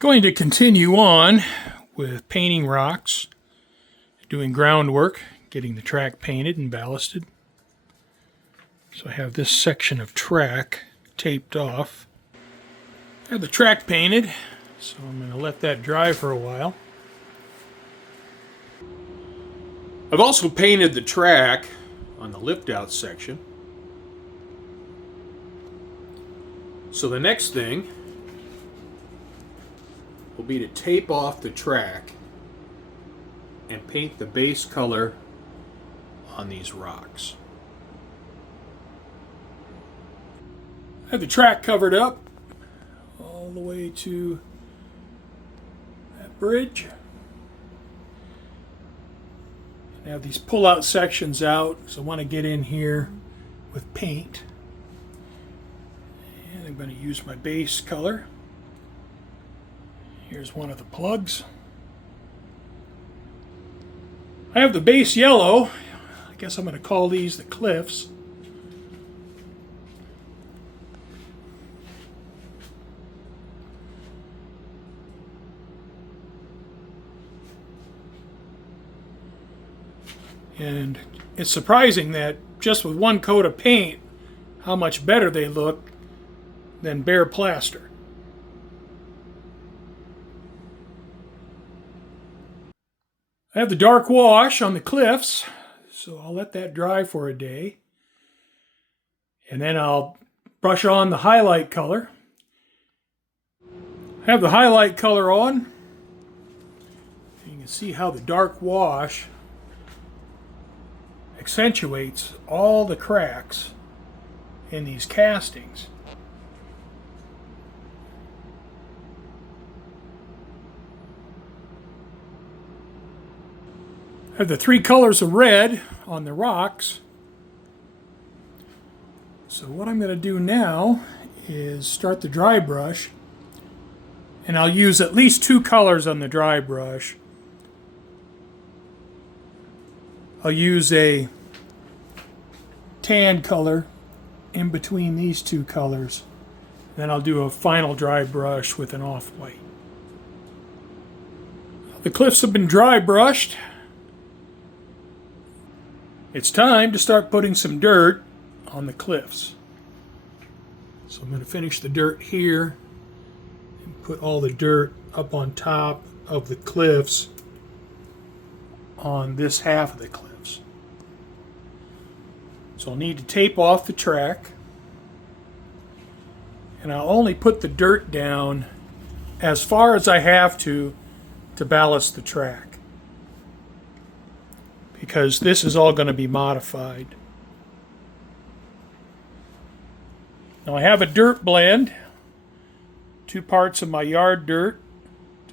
Going to continue on with painting rocks, doing groundwork, getting the track painted and ballasted. So I have this section of track taped off. I have the track painted, so I'm going to let that dry for a while. I've also painted the track on the lift out section. So the next thing will be to tape off the track and paint the base color on these rocks. I have the track covered up all the way to that bridge. I have these pull-out sections out, so I want to get in here with paint. And I'm going to use my base color. Here's one of the plugs. I have the base yellow. I guess I'm going to call these the cliffs. And it's surprising that just with one coat of paint, how much better they look than bare plaster. I have the dark wash on the cliffs, so I'll let that dry for a day. And then I'll brush on the highlight color. I have the highlight color on. You can see how the dark wash accentuates all the cracks in these castings. I have the three colors of red on the rocks. So what I'm going to do now is start the dry brush, and I'll use at least two colors on the dry brush. I'll use a tan color in between these two colors. Then I'll do a final dry brush with an off-white. The cliffs have been dry brushed. It's time to start putting some dirt on the cliffs. So I'm going to finish the dirt here and put all the dirt up on top of the cliffs on this half of the cliffs. So I'll need to tape off the track, and I'll only put the dirt down as far as I have to ballast the track, because this is all going to be modified. Now I have a dirt blend, 2 parts of my yard dirt,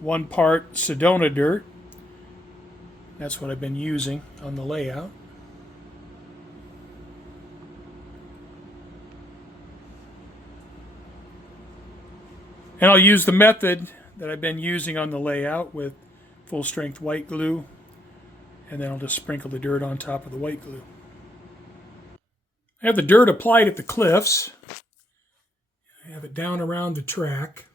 1 part Sedona dirt. That's what I've been using on the layout. And I'll use the method that I've been using on the layout with full strength white glue, and then I'll just sprinkle the dirt on top of the white glue. I have the dirt applied at the cliffs. I have it down around the track.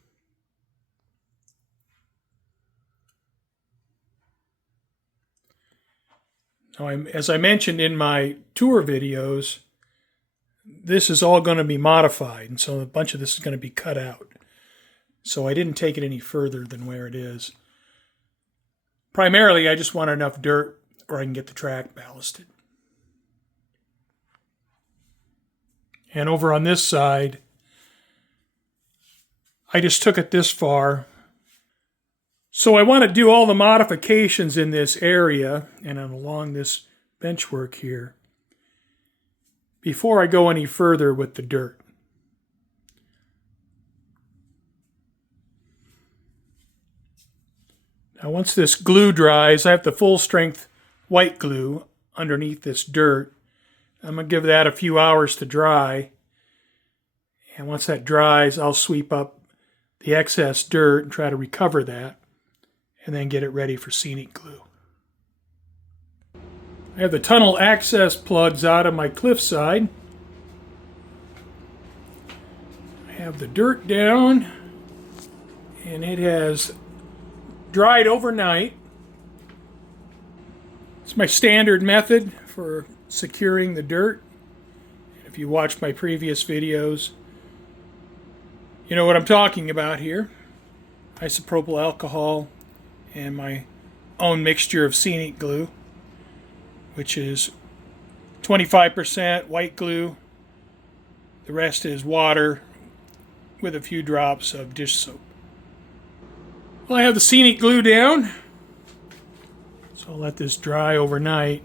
Now, as I mentioned in my tour videos, this is all going to be modified, and so a bunch of this is going to be cut out. So I didn't take it any further than where it is. Primarily, I just want enough dirt where I can get the track ballasted. And over on this side, I just took it this far. So I want to do all the modifications in this area and along this benchwork here before I go any further with the dirt. Now once this glue dries, I have the full strength white glue underneath this dirt. I'm going to give that a few hours to dry. And once that dries, I'll sweep up the excess dirt and try to recover that, and then get it ready for scenic glue. I have the tunnel access plugs out of my cliffside. I have the dirt down, and it has dried overnight. It's my standard method for securing the dirt. If you watched my previous videos, you know what I'm talking about here. Isopropyl alcohol and my own mixture of scenic glue, which is 25% white glue. The rest is water with a few drops of dish soap. Well, I have the scenic glue down, so I'll let this dry overnight.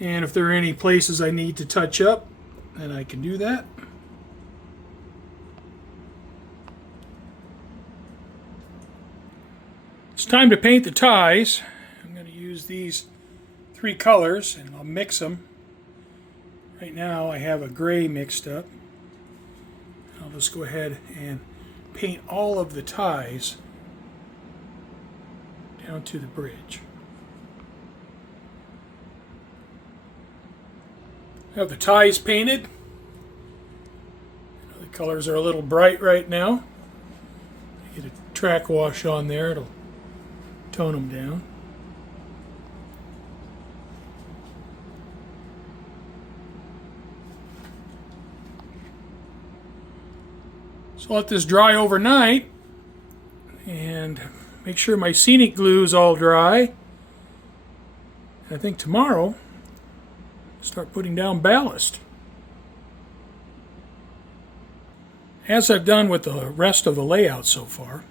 And if there are any places I need to touch up, then I can do that. It's time to paint the ties. I'm going to use these 3 colors and I'll mix them. Right now I have a gray mixed up. I'll just go ahead and paint all of the ties down to the bridge. I have the ties painted. The colors are a little bright right now. Get a track wash on there, it'll tone them down. So let this dry overnight and make sure my scenic glue is all dry. I think tomorrow start putting down ballast. As I've done with the rest of the layout so far,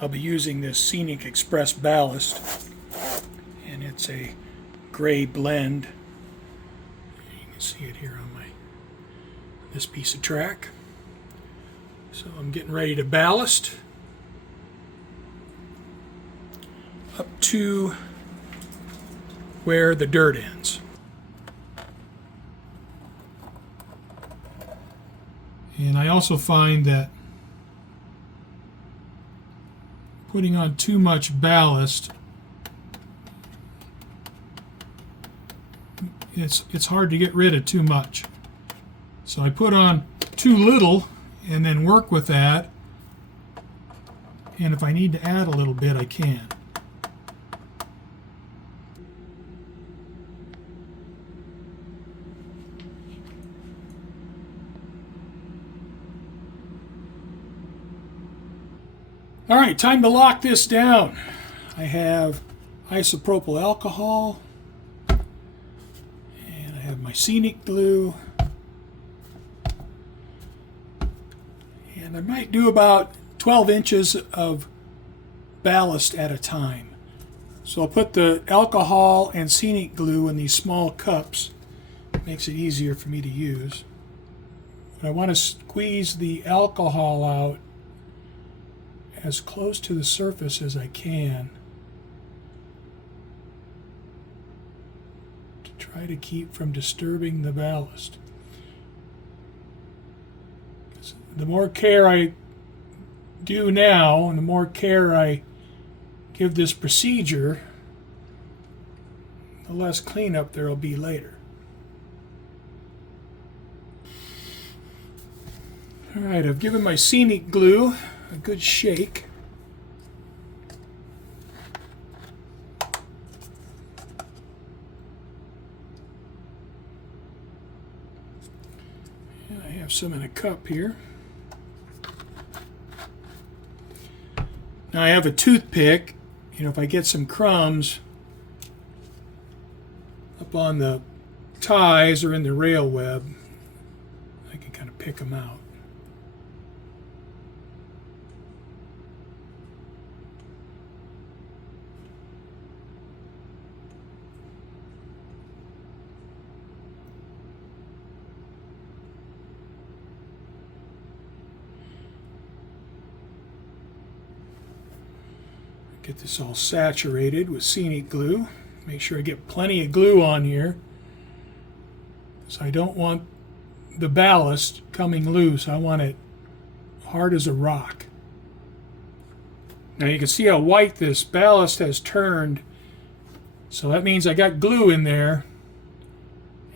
I'll be using this Scenic Express ballast, and it's a gray blend. You can see it here on this piece of track. So I'm getting ready to ballast up to where the dirt ends. And I also find that putting on too much ballast, it's hard to get rid of too much. So I put on too little and then work with that. And if I need to add a little bit, I can. All right, time to lock this down. I have isopropyl alcohol, and I have my scenic glue, and I might do about 12 inches of ballast at a time. So I'll put the alcohol and scenic glue in these small cups. It makes it easier for me to use. But I want to squeeze the alcohol out as close to the surface as I can to try to keep from disturbing the ballast. The more care I do now and the more care I give this procedure, the less cleanup there will be later. All right, I've given my scenic glue a good shake. And I have some in a cup here. Now I have a toothpick. You know, if I get some crumbs up on the ties or in the rail web, I can kind of pick them out. Get this all saturated with scenic glue. Make sure I get plenty of glue on here, so I don't want the ballast coming loose. I want it hard as a rock. Now you can see how white this ballast has turned, so that means I got glue in there.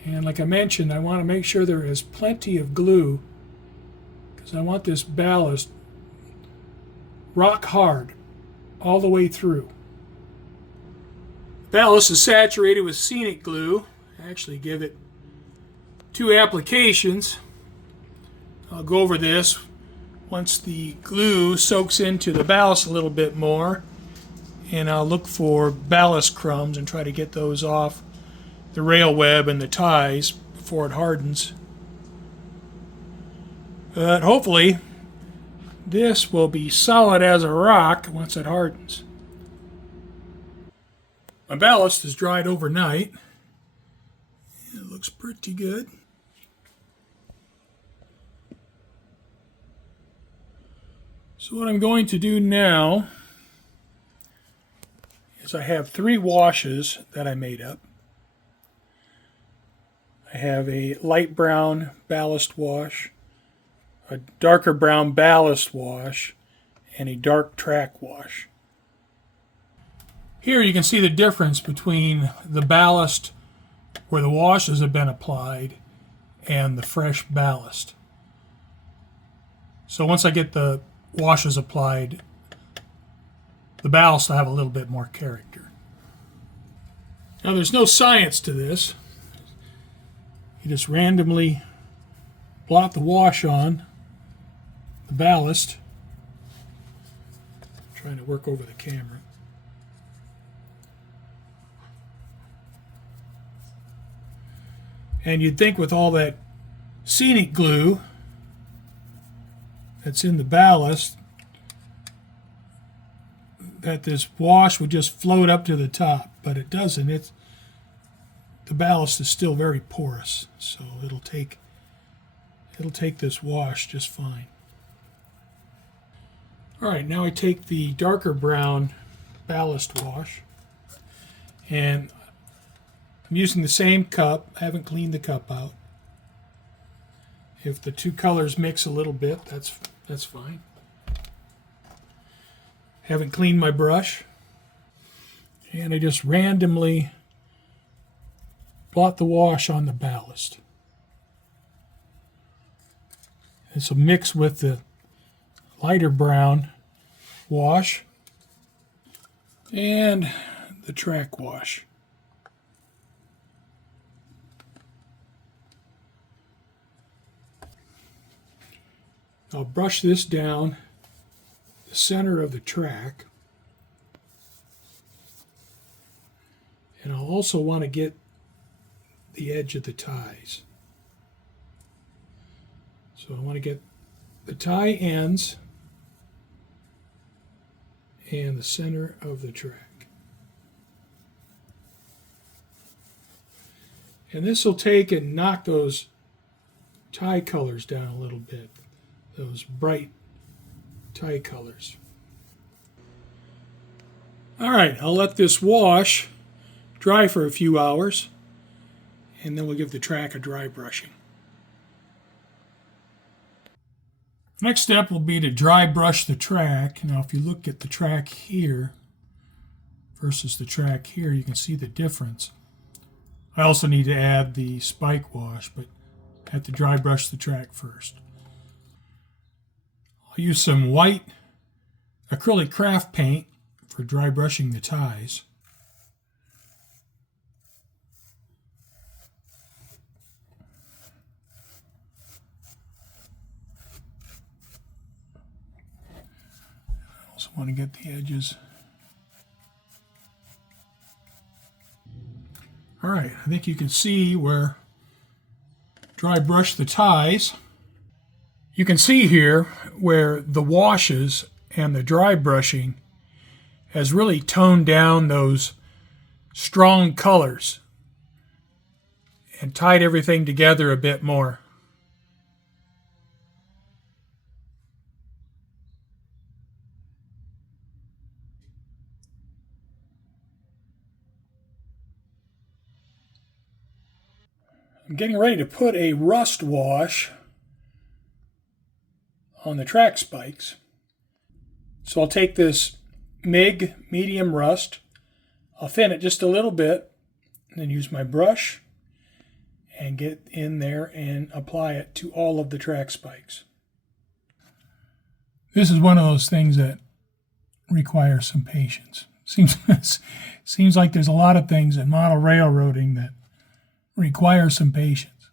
And like I mentioned, I want to make sure there is plenty of glue, So I want this ballast rock hard all the way through. Ballast is saturated with scenic glue. I actually give it 2 applications. I'll go over this once the glue soaks into the ballast a little bit more, and I'll look for ballast crumbs and try to get those off the rail web and the ties before it hardens. But hopefully this will be solid as a rock once it hardens. My ballast is dried overnight. It looks pretty good. So what I'm going to do now is I have 3 washes that I made up. I have a light brown ballast wash, a darker brown ballast wash, and a dark track wash. Here you can see the difference between the ballast where the washes have been applied and the fresh ballast. So once I get the washes applied, the ballast will have a little bit more character. Now there's no science to this. You just randomly blot the wash on the ballast. I'm trying to work over the camera. And you'd think with all that scenic glue that's in the ballast that this wash would just float up to the top, but it doesn't. The ballast is still very porous, so it'll take this wash just fine. All right, now I take the darker brown ballast wash, and I'm using the same cup. I haven't cleaned the cup out. If the 2 colors mix a little bit, that's fine. Haven't cleaned my brush, and I just randomly blot the wash on the ballast. This will mix with the lighter brown wash and the track wash. I'll brush this down the center of the track, and I'll also want to get the edge of the ties. So I want to get the tie ends and the center of the track. And this will take and knock those tie colors down a little bit, those bright tie colors. All right, I'll let this wash dry for a few hours, and then we'll give the track a dry brushing. Next step will be to dry brush the track. Now if you look at the track here versus the track here, you can see the difference. I also need to add the spike wash, but I have to dry brush the track first. I'll use some white acrylic craft paint for dry brushing the ties. I also want to get the edges. All right, I think you can see where dry brush the ties. You can see here where the washes and the dry brushing has really toned down those strong colors and tied everything together a bit more. I'm getting ready to put a rust wash on the track spikes. So I'll take this MIG medium rust, I'll thin it just a little bit, and then use my brush and get in there and apply it to all of the track spikes. This is one of those things that requires some patience. Seems like there's a lot of things in model railroading that require some patience.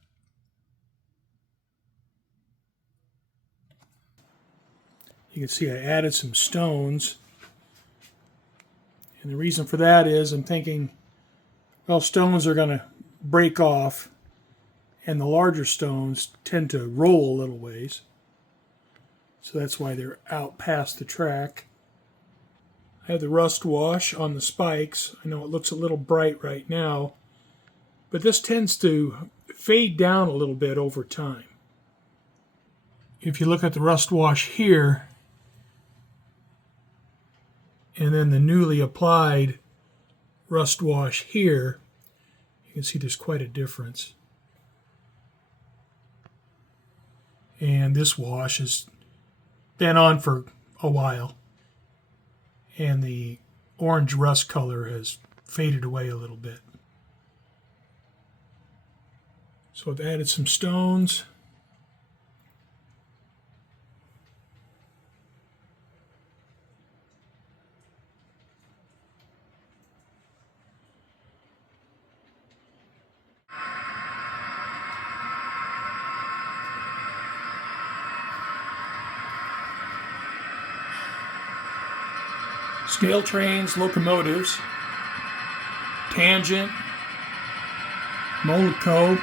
You can see I added some stones. And the reason for that is I'm thinking, well, stones are going to break off, and the larger stones tend to roll a little ways. So that's why they're out past the track. I have the rust wash on the spikes. I know it looks a little bright right now, but this tends to fade down a little bit over time. If you look at the rust wash here, and then the newly applied rust wash here, you can see there's quite a difference. And this wash has been on for a while, and the orange rust color has faded away a little bit. So I've added some stones. Scale trains, locomotives, Tangent, Mold Co.,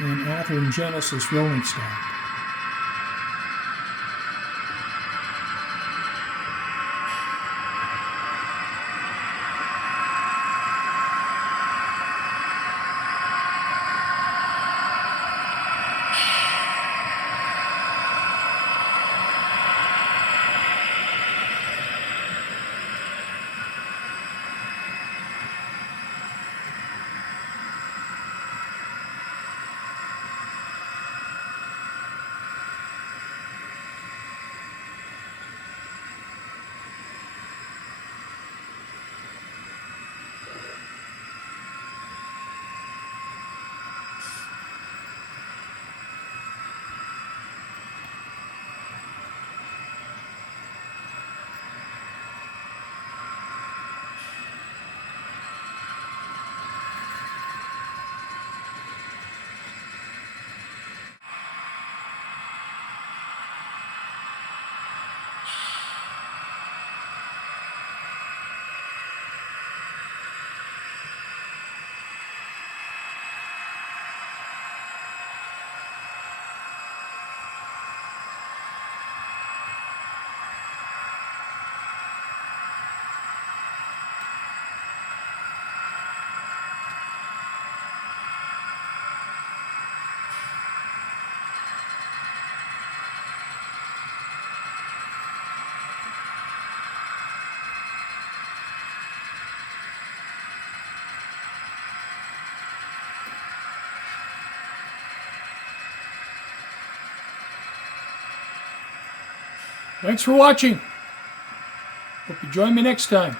and Athearn Genesis rolling stock. Thanks for watching. Hope you join me next time.